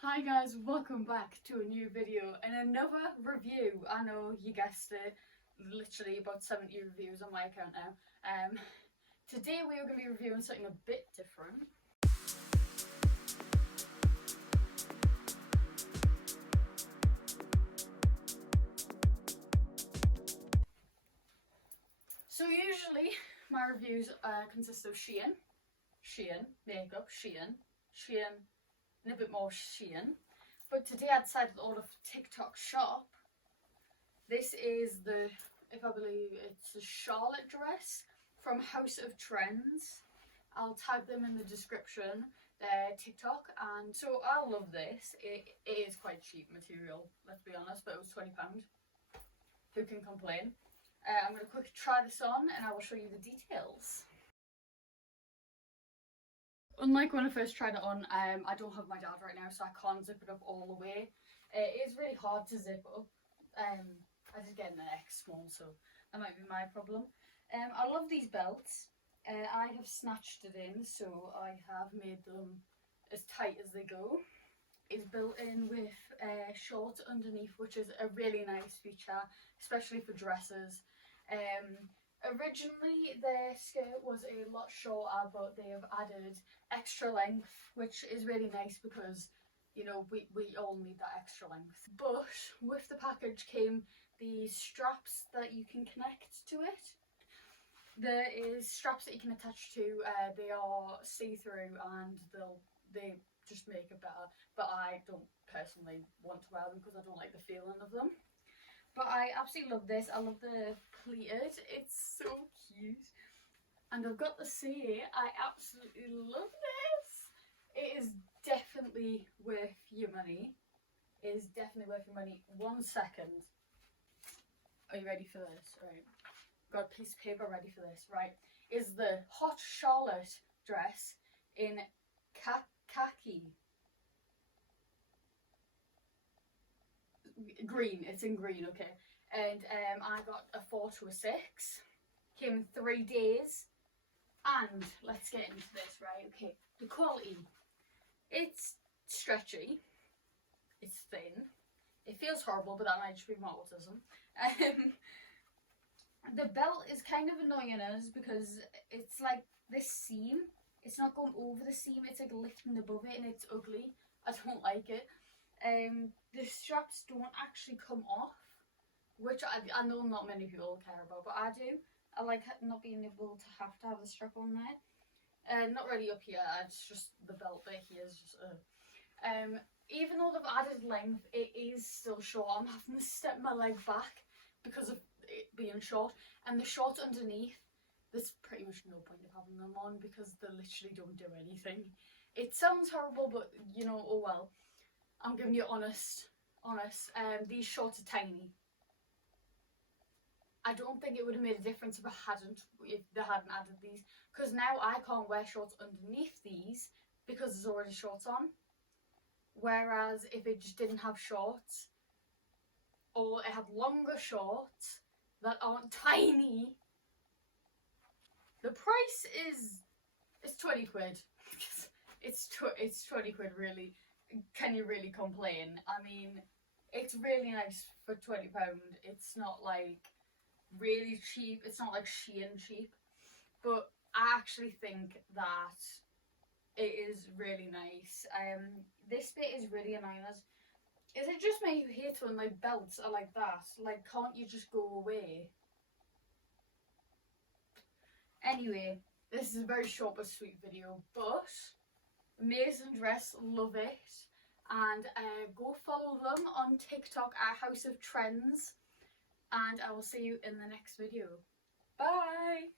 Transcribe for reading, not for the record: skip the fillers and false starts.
Hi guys, welcome back to a new video and another review. I know you guessed it, literally about 70 reviews on my account now. Today we are going to be reviewing something a bit different. So usually my reviews consist of Shein makeup, Shein, and a bit more Shein. But today I decided to order TikTok shop. This is if I believe it's a Charlotte dress from House of Trends. I'll tag them in the description, their TikTok, and so I love this. It is quite cheap material, let's be honest, but it was £20. Who can complain? I'm going to quickly try this on and I will show you the details. Unlike when I first tried it on, I don't have my dad right now, so I can't zip it up all the way. It is really hard to zip up. I did get an X small, so that might be my problem. I love these belts. I have snatched it in, so I have made them as tight as they go. It's built in with shorts underneath, which is a really nice feature, especially for dresses. Originally their skirt was a lot shorter, but they have added extra length, which is really nice because, you know, we all need that extra length. But with the package came these straps that you can connect to it. There is straps that you can attach to, they are see-through and they just make it better, but I don't personally want to wear them because I don't like the feeling of them. But I absolutely love this. I love the pleated. It's so cute. And I've got to say, I absolutely love this. It is definitely worth your money. It is definitely worth your money. 1 second. Are you ready for this? Right. Got a piece of paper ready for this. Right. Is the Hot Charlotte dress in khaki. Green, it's in green, okay. And I got a 4 to a 6. Came in 3 days. And let's get into this, right? Okay, the quality. It's stretchy. It's thin. It feels horrible, but that might just be my autism. The belt is kind of annoying us because it's like this seam. It's not going over the seam, it's like lifting above it and it's ugly. I don't like it. The straps don't actually come off, which I know not many people care about, but I do. I like not being able to have the strap on there. Not really up here, it's just the belt bit here is just even though they've added length, it is still short. I'm having to step my leg back because of it being short, and the shorts underneath, there's pretty much no point of having them on because they literally don't do anything. It sounds horrible, but you know, oh well. I'm giving you honest. These shorts are tiny. I don't think it would have made a difference if they hadn't added these, because now I can't wear shorts underneath these because there's already shorts on. Whereas if it just didn't have shorts, or it had longer shorts that aren't tiny, the price is 20 quid. it's 20 quid really. Can you really complain? I mean, it's really nice for £20. It's not like really cheap. It's not like Shein cheap. But I actually think that it is really nice. This bit is really annoying us. Is it just me who hates when my belts are like that? Like, can't you just go away? Anyway, this is a very short but sweet video, but amazing dress, love it. And go follow them on TikTok at House of Trends, and I will see you in the next video. Bye!